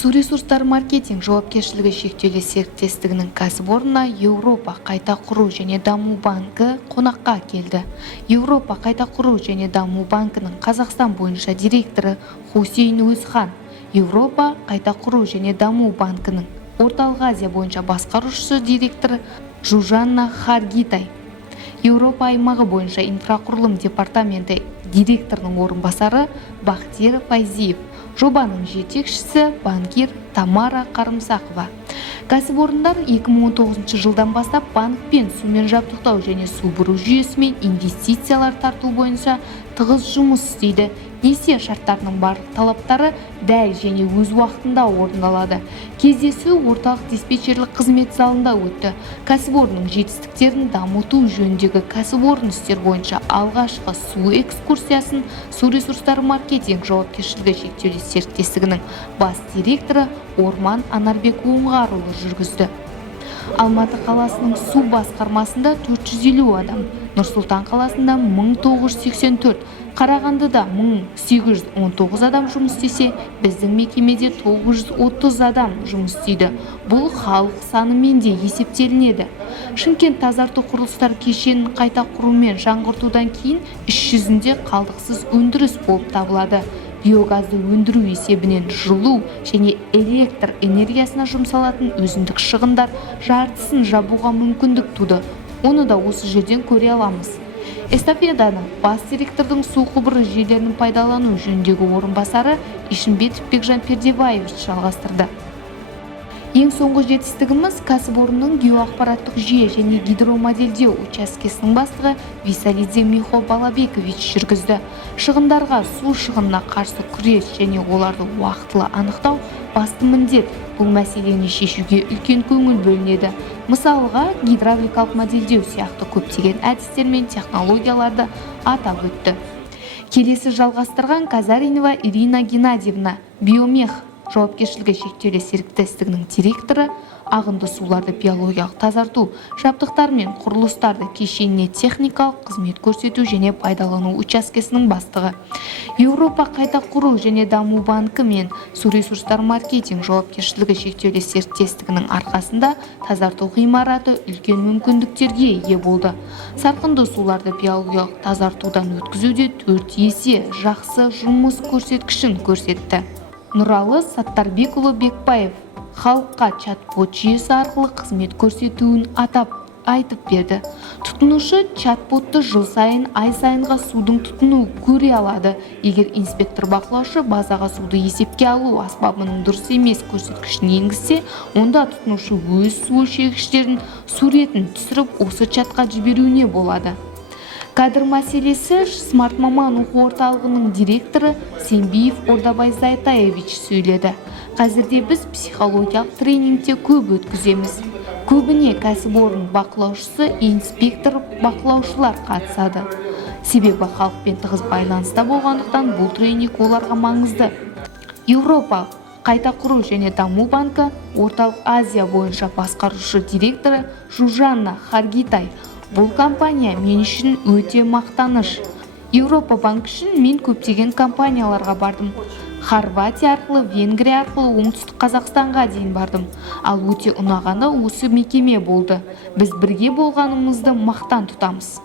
Су ресурстары маркетинг жауапкершілігі шектеулі серіктестігінің кәсіпорнына Еуропа қайта құру және даму банкі қонаққа келді. Еуропа қайта құру және даму банкінің Қазақстан бойынша директоры Хусейн Өзхан, Еуропа қайта құру және даму банкінің Орталық Азия бойынша басқарушысы директоры Жужанна Харгитай, Еуропа аймағы бойынша инфрақұрылым департаменті директорының орынбасары Бахтияр Файзиев, жобаның жетекшісі банкир Тамара Қарымсақова. Кәсіпорындар 2019 жылдан бастап банкпен сумен жабдықтау және су бұру жүйесімен инвестициялар тарту бойынша тығыз жұмыс істейді. Несие шарттарының барлық талаптары дәл және өз уақытында орындалады. Кездесу орталық диспетчерлік қызмет залында өтті. Кәсіпорынның жетістіктерін дамыту жөніндегі кәсіпорын істер бойынша алғашқы су экскурсиясын Су ресурстары маркетинг жауапкершілігі шектеулі серіктестігінің бас директоры Орман Анарбек Оңғарұлы жүргізді. Алматы қаласының су басқармасында 450 адам, Нұр-Сұлтан қаласында 1984, Қарағандыда 1819 адам жұмыс істесе, біздің мекемеде 930 адам жұмыс істейді. Бұл халық санымен де есептелінеді. Шымкент тазарту құрылыстар кешенін қайта құру мен жаңғыртудан кейін іс жүзінде қалдықсыз өндіріс болып табылады. Биогазды өндіру есебінен жылу және электр энергиясына жұмсалатын өзіндік шығындар жартысын жабуға мүмкіндік туды. Оны да осы жерден көре аламыз. Эстафетаны бас директордың су құбыры жүйелерін пайдалану жөніндегі орынбасары Ишімбетов Бекжан Пердебаевич жалғастырды. Ең соңғы жетістігіміз кәсіпорынның геоақпараттық жүйе және гидромодельдеу учаскесінің бастығы Висалидзе Михо Балабекович жүргізді. Шығындарға су шығынына қарсы күрес және оларды уақытылы анықтау басты міндет. Бұл мәселені шешуге үлкен көңіл бөлінеді. Мысалға, гидравликалық модельдеу сияқты көптеген әдістер мен технологияларды атап өтті. Келесі жалғастырған Казаринова Ирина Геннадьевна, Биомех жауапкершілігі шектеулі серіктестігінің директоры, ағынды суларды биологиялық тазарту жабдықтар мен құрылыстарды кешеніне техникалық қызмет көрсету және пайдалану учаскесінің бастығы. Еуропа қайта құру және даму банкі мен Су ресурстары маркетинг жауапкершілігі шектеулі серіктестігінің арқасында тазарту ғимараты үлкен мүмкіндіктерге ие болды. Сарқынды суларды биологиялық тазартудан өткізуде 4 есе жақсы жұмыс көрсеткішін көрсетті. Нұралы Саттарбекұлы Бекбаев халыққа чат-бот жүйесі арқылы қызмет көрсетуін айтып берді. Тұтынушы чат-ботты жыл сайын, ай сайынға судың тұтыну көре алады. Егер инспектор бақылаушы базаға суды есепке алу аспабының дұрыс емес көрсеткішін енгізсе, онда тұтынушы өз су өлшегіштерін суретін түсіріп осы чатқа жіберуіне болады. Кадр мәселесі Смарт маман оқу орталығының директоры Сембиев Ордабай Зайтаевич сөйледі. Қазірде біз психологиялық тренингте көп өткіземіз. Көбіне кәсіпорын бақылаушысы, инспектор бақылаушылар қатысады. Себебі халықпен тығыз байланыста болғандықтан бұл тренинг оларға маңызды. Еуропа қайта құру және даму банкі Орталық Азия бойынша басқарушы директоры Жужанна Харгитай: бұл компания мен үшін өте мақтаныш. Еуропа банк үшін мен көптеген компанияларға бардым. Хорватия арқылы, Венгрия арқылы оңтүстік Қазақстанға дейін бардым. Ал өте ұнағаны осы мекеме болды. Біз бірге болғанымызды мақтан тұтамыз.